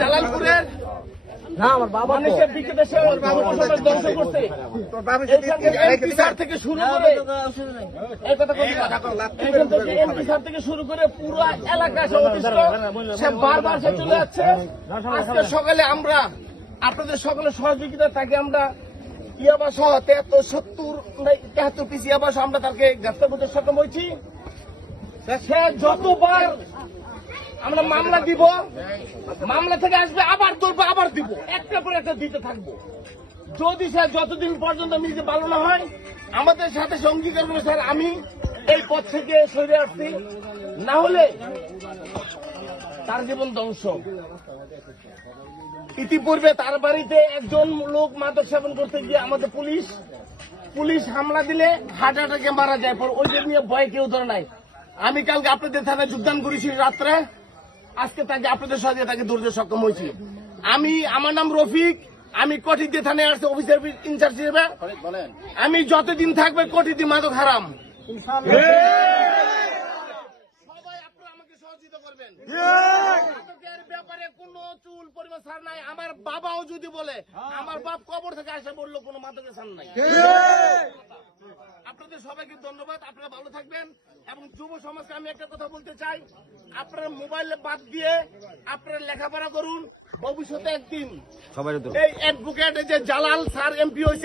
জালালপুরের না আমার বাবা থেকে শুরু করে থেকে শুরু করে পুরো এলাকা সে বারবার সে চলে যাচ্ছে। আজকে সকালে আমরা আপনাদের সকলের সহযোগিতা তাকে আমরা ইয়াবা সহ 73 পিস ইয়াবা সহ আমরা তাকে গ্রেফতার করতে সক্ষম হয়েছি। সে যতবার আমরা মামলা দিব, মামলা থেকে আসবে আবার ধরবো, আবার দিব, একটা পর একটা দিতে থাকবো। যদি স্যার যতদিন পর্যন্ত নিজে ভালো না হয় আমাদের সাথে অঙ্গীকার করবো স্যার আমি এই পথ থেকে সরে আসছি, না হলে তার জীবন ধ্বংস। ইতিপূর্বে তার বাড়িতে একজন লোক মাদক সেবন করতে গিয়ে আমাদের পুলিশ হামলা দিলে হার্ট অ্যাটাকে মারা যায়, পর ওই নিয়ে ভয় কেউ ধরে নাই। আমি কালকে আপনাদের থানায় যোগদান করেছি রাত্রে, আজকে তাকে আপনাদের সাথে তাকে ধরতে সক্ষম হয়েছি। আমার নাম রফিক, আমি কঠিতে থানায় আসছি অফিসার ইনচার্জ হিসেবে। আমি যতদিন থাকবে কঠিতে মাদক হারাম। সবাই আপনারা আমাকে সহযোগিতা করবেন। মাদকের ব্যাপারে কোনো চুল পরিমাণ ছাড় নাই। আমার বাবাও যদি বলে, আমার বাপ কবর থেকে আসা বললো কোনো মাদকের ছাড় নাই। আপনাদের সবাইকে ধন্যবাদ, আপনারা ভালো থাকবেন। এবং যুব সমাজকে আমি একটা কথা বলতে চাই, আপনারা মোবাইলে বাদ দিয়ে আপনারা লেখাপড়া করুন। ভবিষ্যতে একদিন এই অ্যাডভোকেট যে জালাল স্যার এমপি হয়েছে